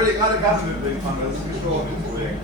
wollte gerade Garten mitbringen, Mann, das ist gestorben im Projekt.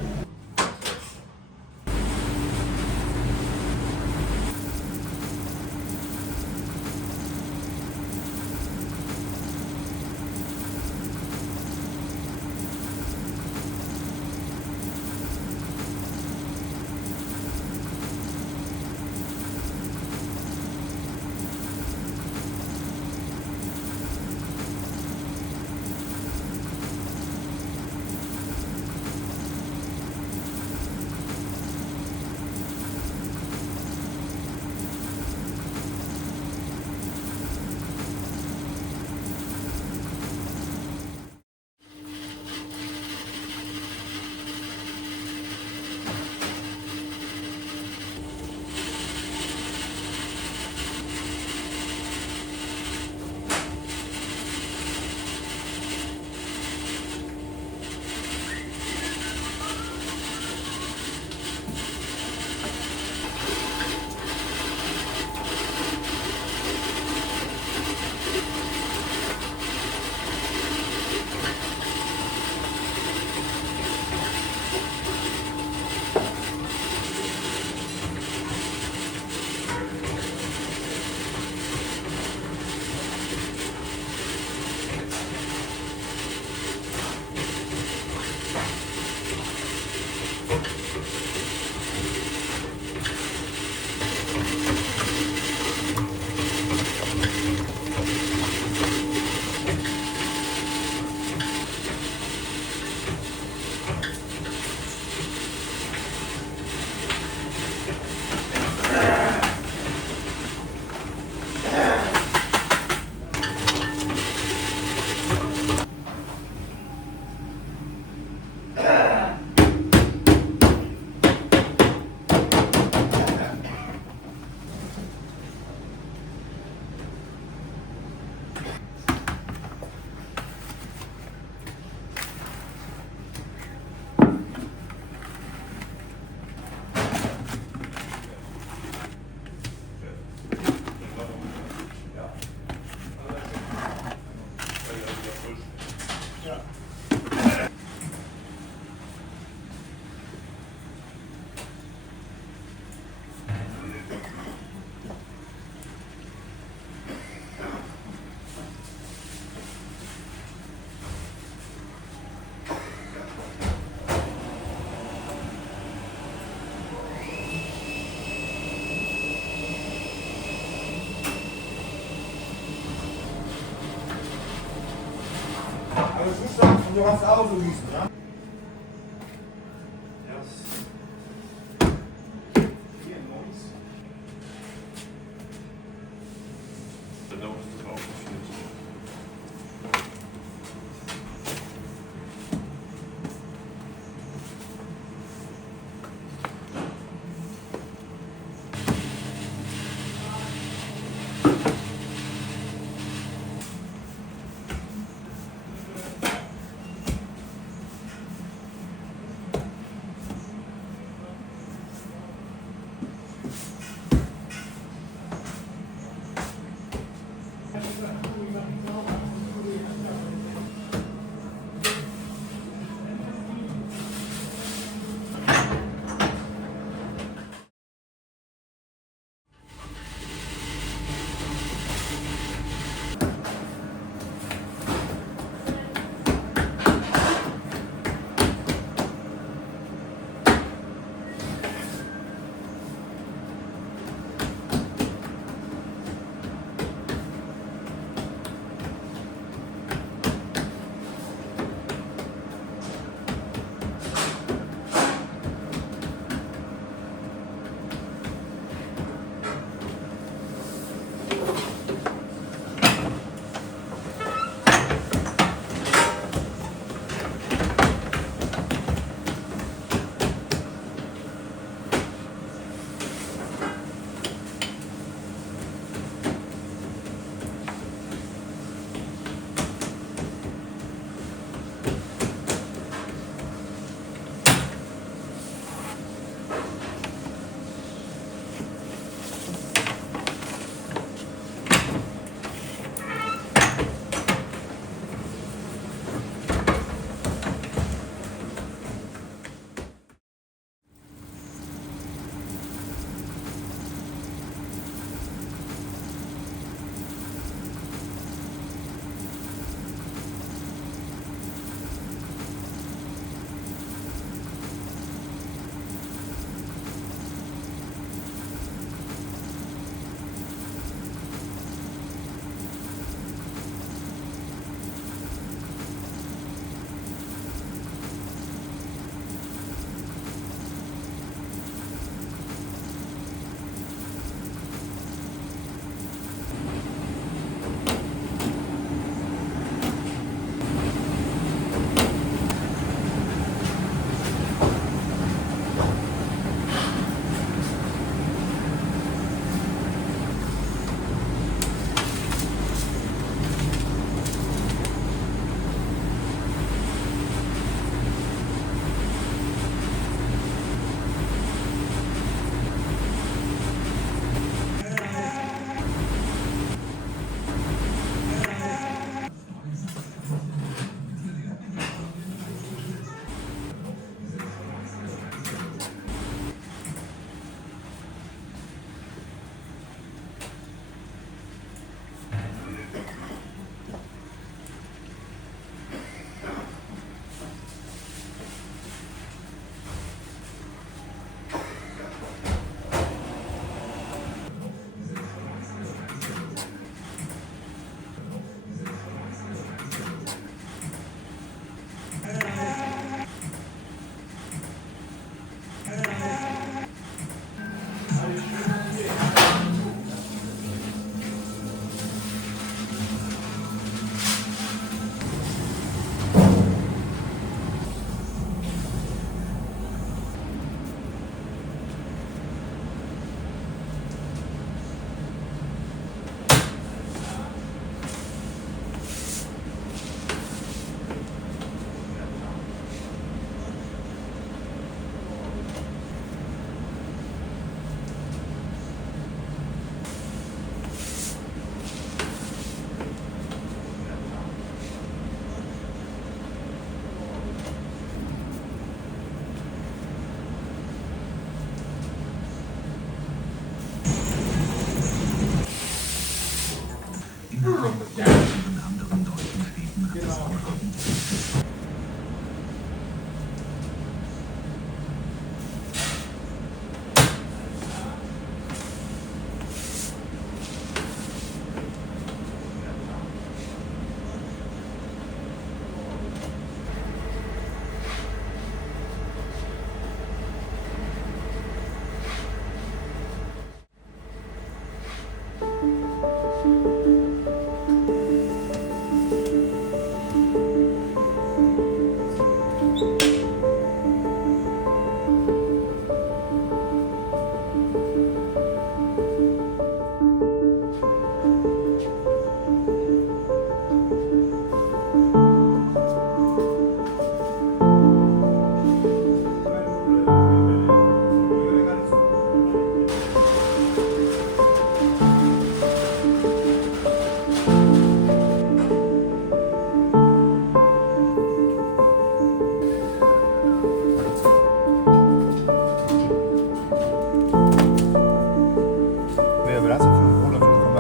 Du hast auch so gießen, ne?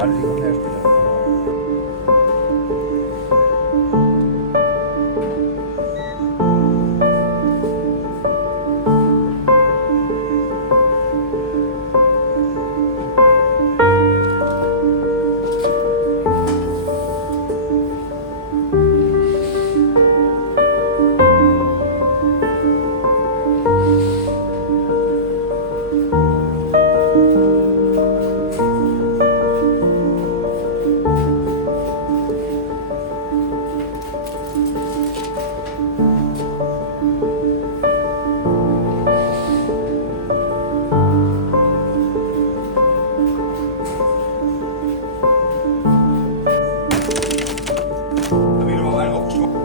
alle die Hersteller. Da bin ich noch einen aufgeschlagen.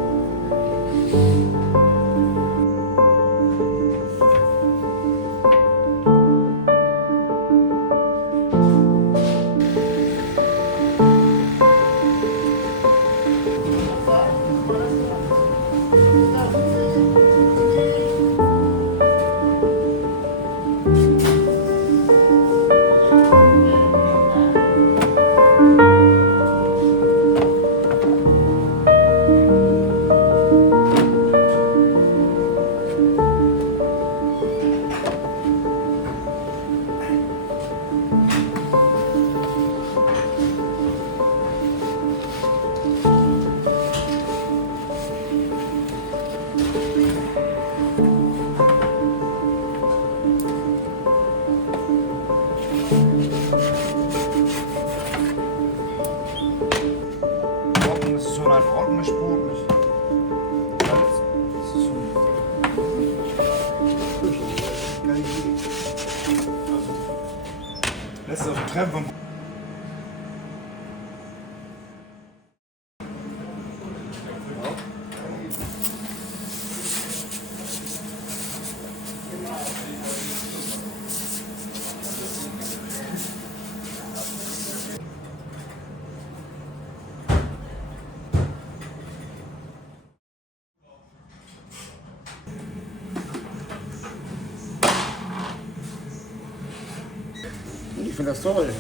Trocken, das ist so eine trockene Spur. Das ist auf dem Treffen. Ich finde das toll.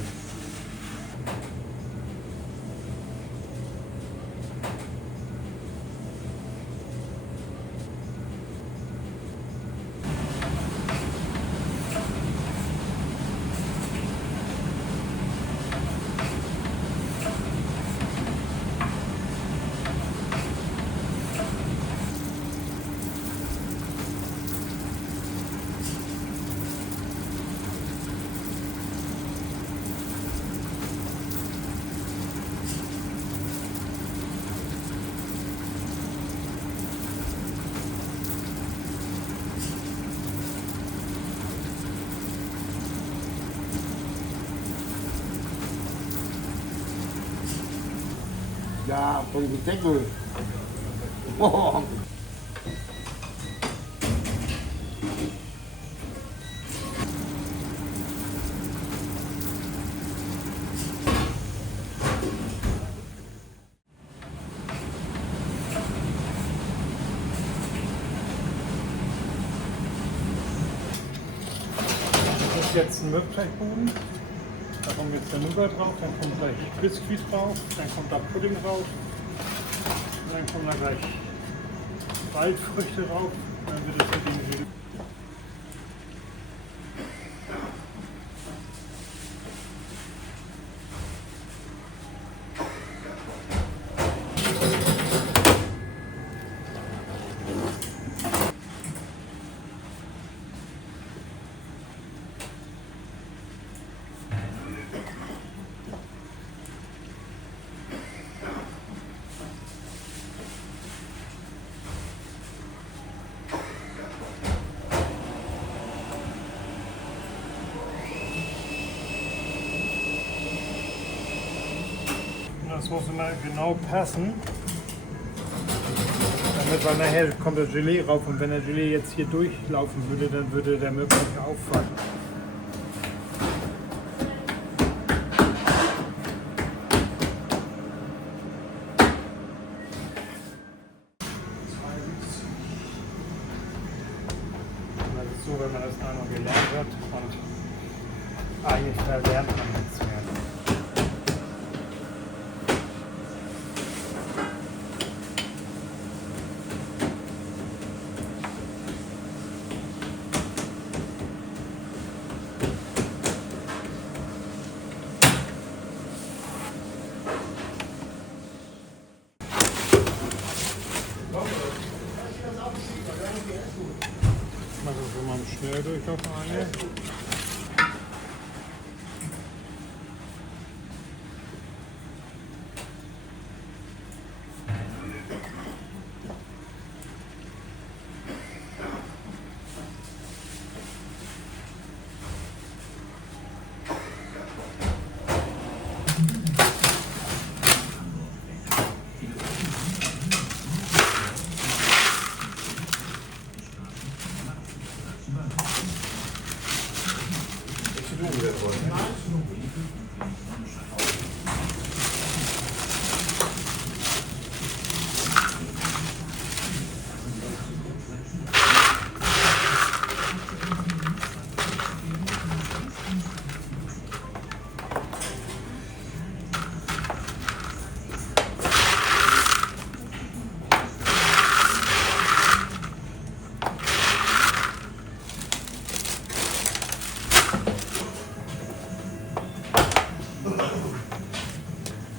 Ja, von dem Deckel. Oh. Das ist jetzt ein Möbelboden. Da kommt jetzt der Nougat drauf, dann kommt gleich Biskuit drauf, dann kommt da Pudding drauf, und dann kommen da gleich Waldfrüchte drauf, dann wird es mit dem Gelee. Das muss immer genau passen, damit, weil nachher kommt das Gelee rauf und wenn der Gelee jetzt hier durchlaufen würde, dann würde der Möbel nicht auffallen. Das ist so, wenn man das einmal gelernt hat und eigentlich verlernt man nichts mehr.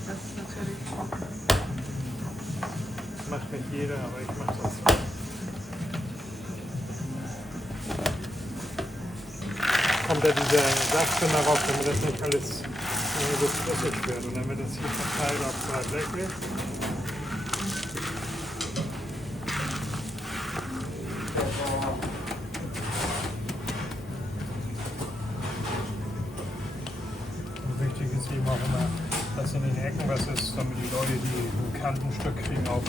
Das ist natürlich trocken. Das macht nicht jeder, aber ich mache das. Kommt ja dieser Saft dann darauf, damit das nicht alles so flüssig wird. Und dann wird das hier verteilt auf 2 Blöcke. Und wichtig ist eben auch immer, dass in den Ecken was ist, damit die Leute die Kanten ein Stück kriegen auf.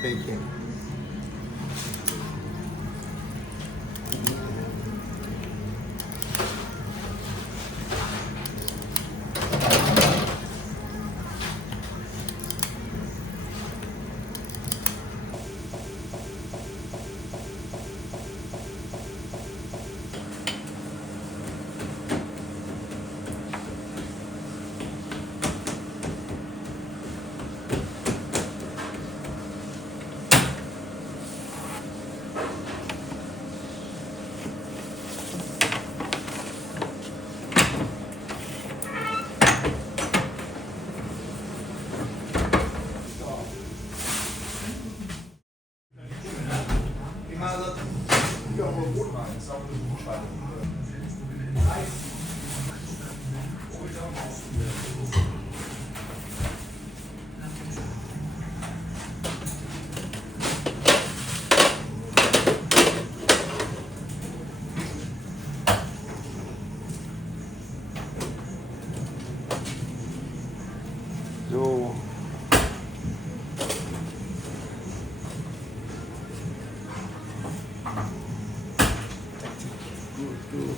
Bacon. So. Gut.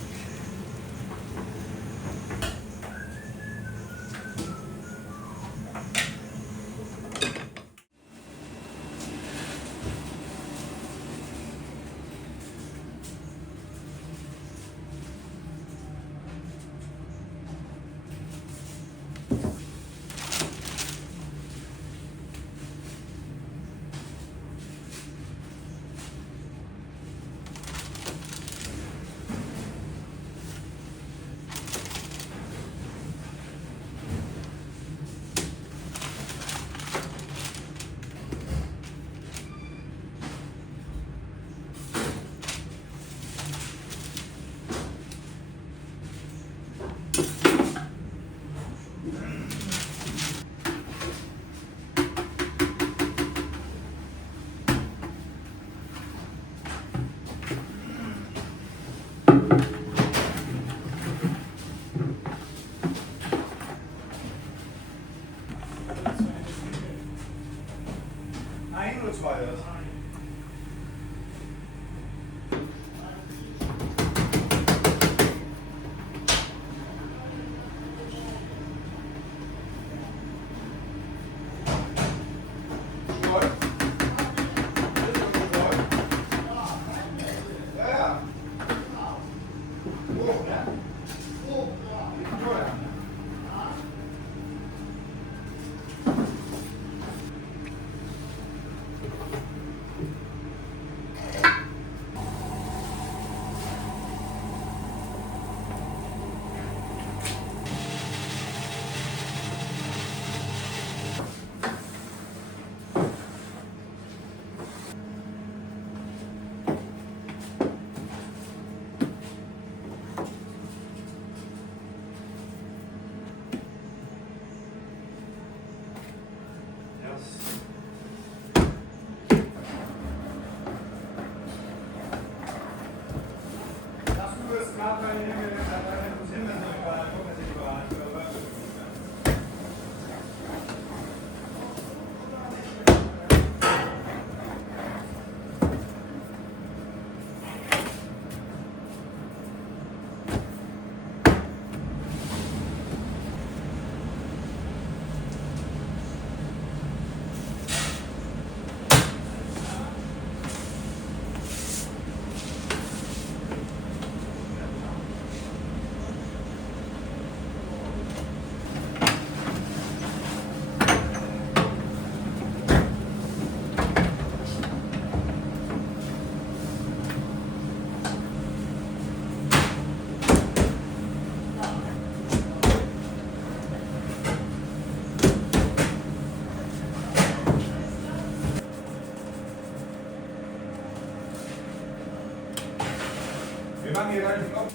Wir machen hier relativ auf.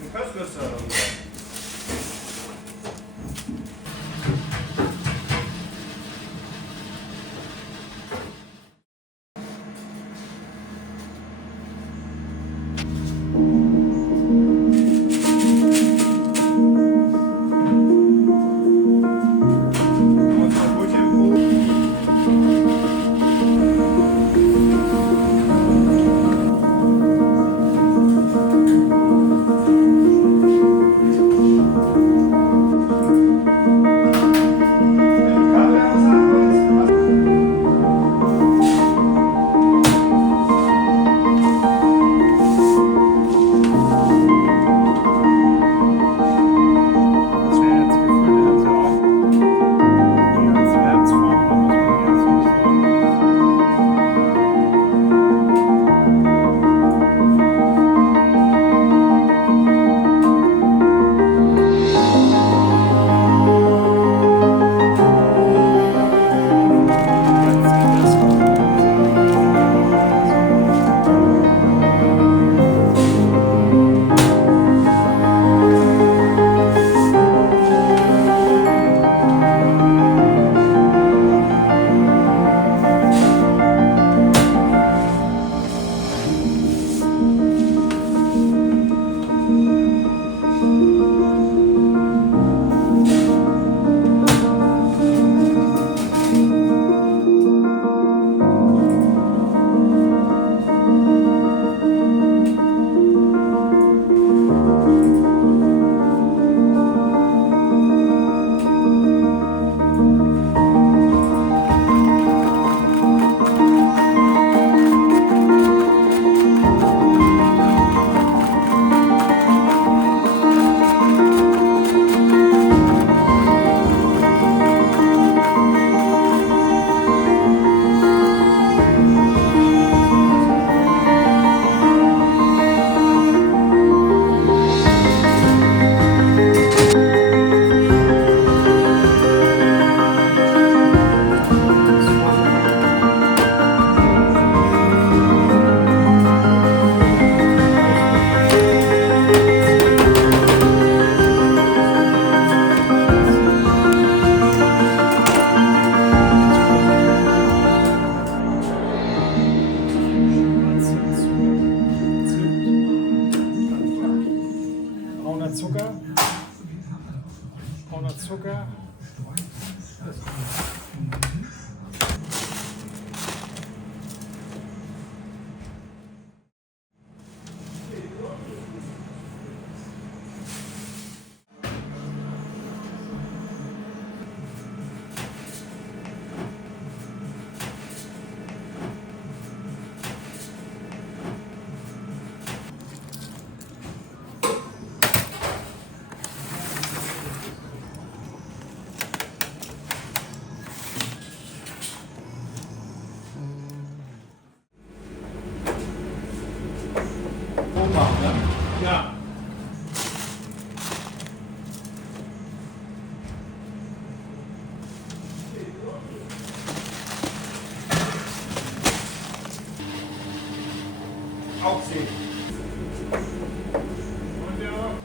Ein Köstwürster oder so. Zucker. Ja. Aufsehen. Und ja.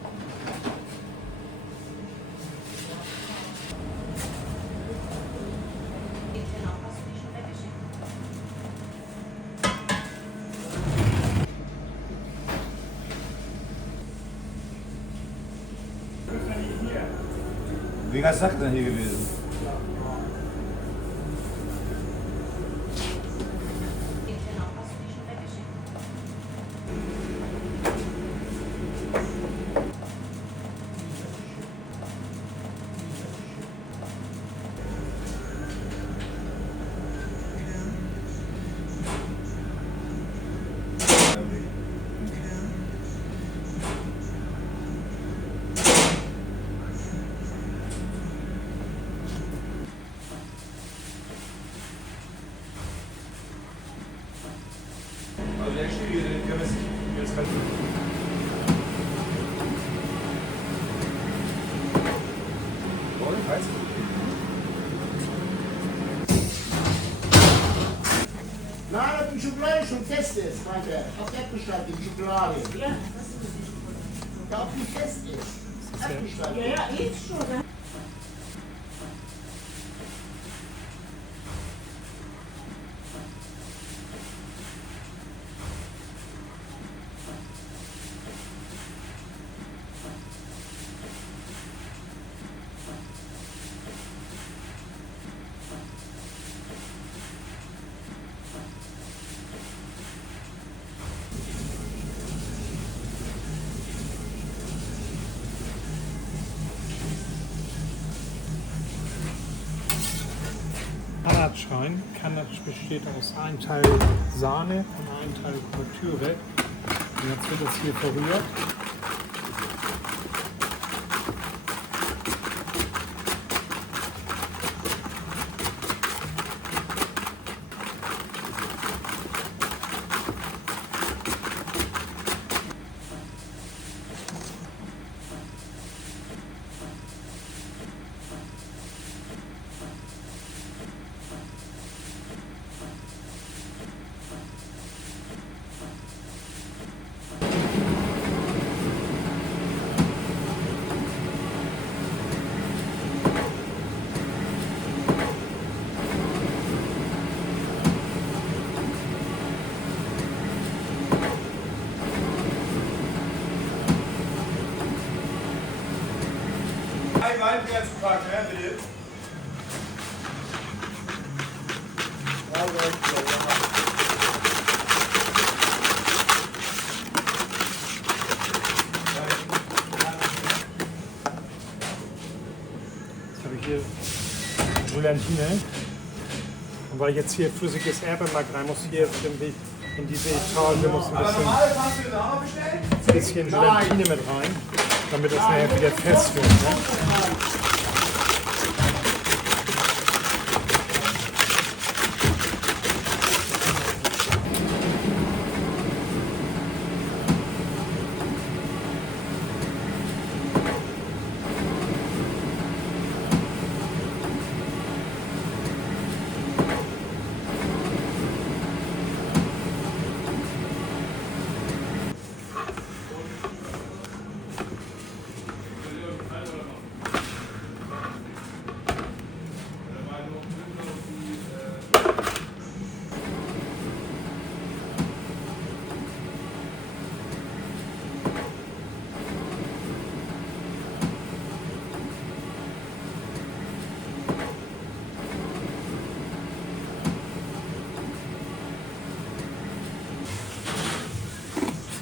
Wie viel Sack denn hier gewesen? Also der Spiegel, den können wir jetzt halt. Nein, die Schokolade schon fest ist, meint er. Auf Erdbestand, die Schokolade. Ja, Da auch nicht fest ist. Erdbestand. ja, ja, jetzt schon. Ne? Kanatschrein. Kanatsch besteht aus einem Teil Sahne und einem Teil Konfitüre. Und jetzt wird das hier verrührt. Ein Weinbier zu packen, ja, bitte. Jetzt habe ich hier Gelatine. Und weil ich jetzt hier flüssiges Erdbeermark rein muss, hier jetzt in diese Etage muss Aber normal kannst du den Hammer bestellen? ein bisschen Gelatine mit rein, damit das nachher wieder fest wird. Ne?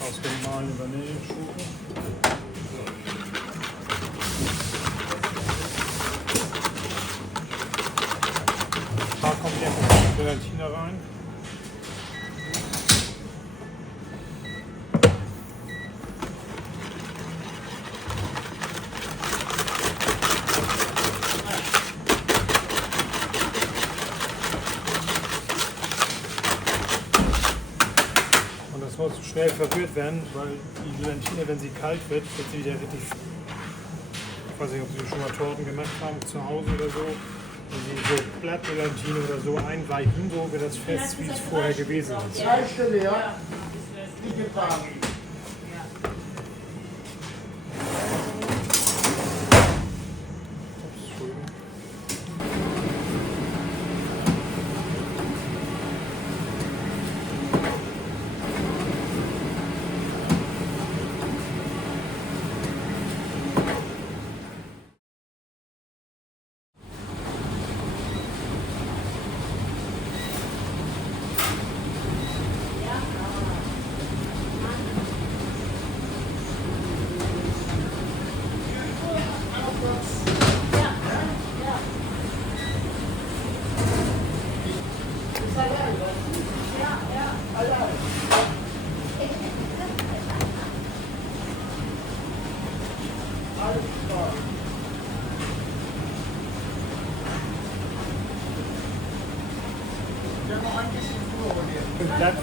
Aus dem normalen Vanilleschoten. Da kommt jetzt die Gelatine rein. Und das muss schnell verrührt werden, weil die Gelatine, wenn sie kalt wird, wird sie wieder richtig. Ich weiß nicht, ob Sie schon mal Torten gemacht haben zu Hause oder so. Wenn Sie so Blattgelatine oder so einweichen, so wird das fest, wie es vorher gewesen ist. 3 Stück, ja. Die getragen.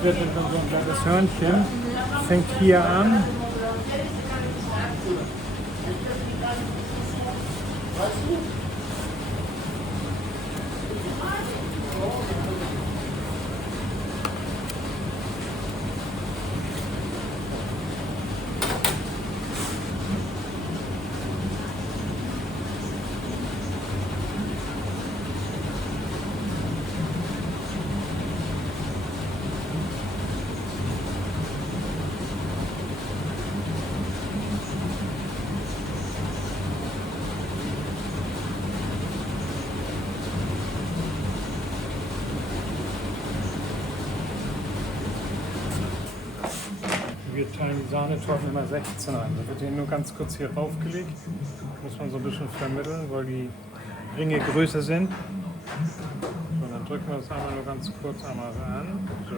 wird dann so ein kleines Hörnchen, fängt hier an. Wir teilen die Sahnetorten immer 16 ein. Da wird hier nur ganz kurz hier raufgelegt. Muss man so ein bisschen vermitteln, weil die Ringe größer sind. So, dann drücken wir das einmal nur ganz kurz einmal ran. So.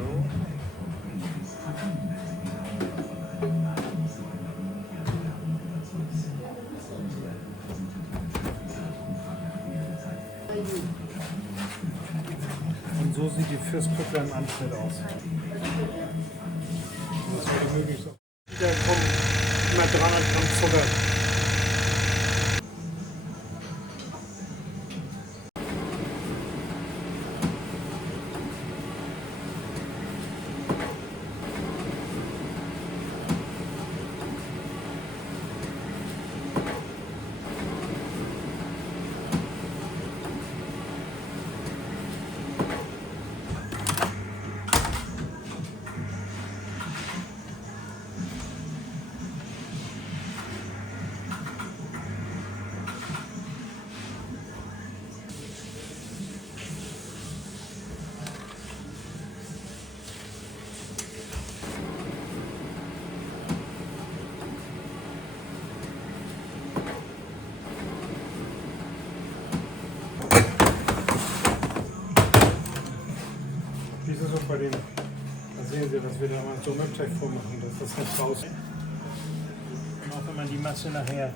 Und so sieht die Fürstbrücke im Anschnitt aus. Das wäre möglichst. Da kommen immer 300 Gramm Zucker. Wie ist es auch bei den, da sehen Sie, dass wir da mal so mit Teig vormachen, dass das nicht raus ist. Und auch wenn man die Masse nachher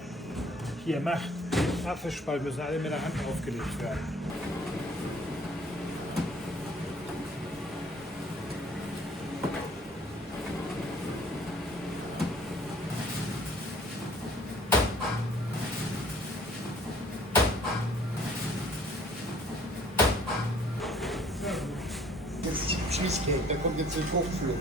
hier macht, Apfelspalt müssen alle mit der Hand aufgelegt werden. Jetzt Cheesecake, der kommt jetzt nicht hochführen.